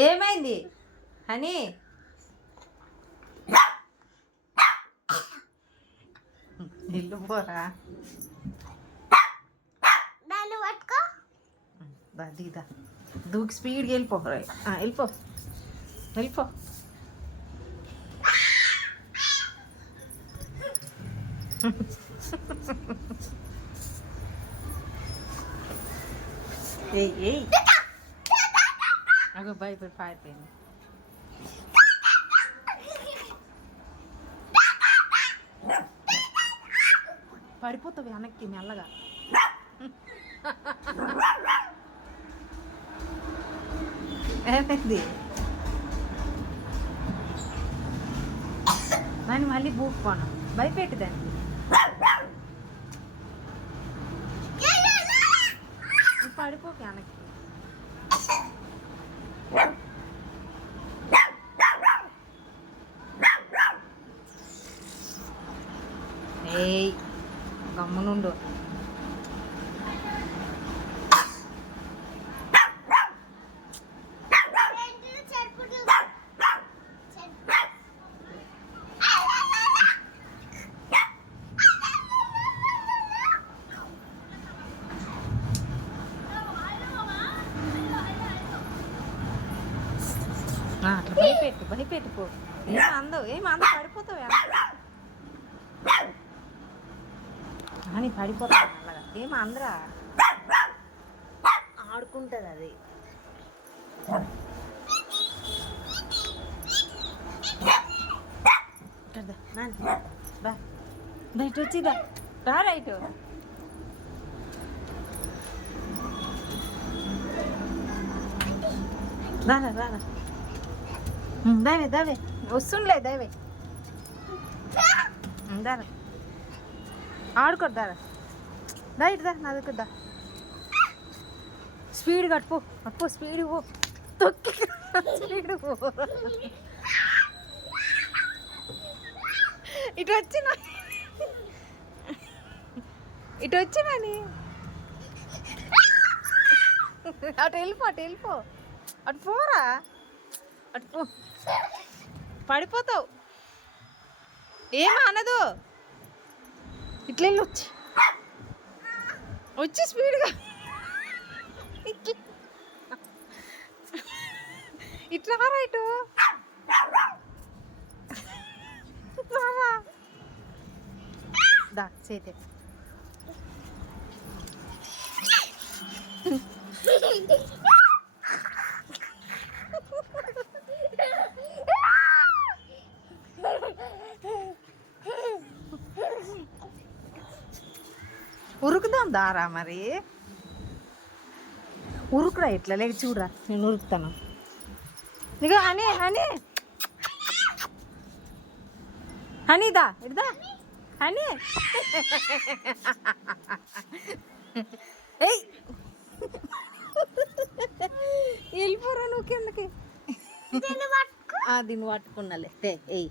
ఏమైంది హనీ? వెళ్ళిపోరా, దిగుదా దూకి స్పీడ్గా వెళ్ళిపో. వెళ్ళిపో వెళ్ళిపో. ఏయ్ అగో భయపడి పారిపోయింది. పడిపోతావు వెనక్కి మెల్లగా. ఏమైంది? దాన్ని మళ్ళీ బూక్కోను, భయపెట్టి దానికి. పడిపోక వెనక్కి. ఏయ్ గమ్మునుండు. అట్లా భయపెట్టుకో. ఏం అందవు పడిపోతావు అని. పడిపోతావు అలాగా. ఏం అందరా ఆడుకుంటుంది అది. బయట వచ్చిదా రా. రైట్ రానా రానా. దావే దావే వస్తుండలే. దావే దారా ఆడుకోరు. దారా రైట్ దా. నా దగ్గర దా. స్పీడ్ కట్టుపో. అప్పో స్పీడ్ పో. తొక్కి స్పీడ్ పో. ఇటు వచ్చినా అని. అటు వెళ్ళిపో. అటు పోరా. అటు పో. పడిపోతావు. ఏమీ అనదు. ఇట్లా వచ్చి స్పీడ్గా ఇట్లా రైట్ దా చేతే. ఉరుకుదాం దారా. మరి ఉరుకురా. ఇట్లా లేక చూడరా, నేను ఉరుకుతాను. ఇదిగో హనీదా ఇడదా హనీ. ఏయ్ వెళ్ళిపోరా నువ్వు కిందకి. దీన్ని పట్టుకున్నాలే. ఏయ్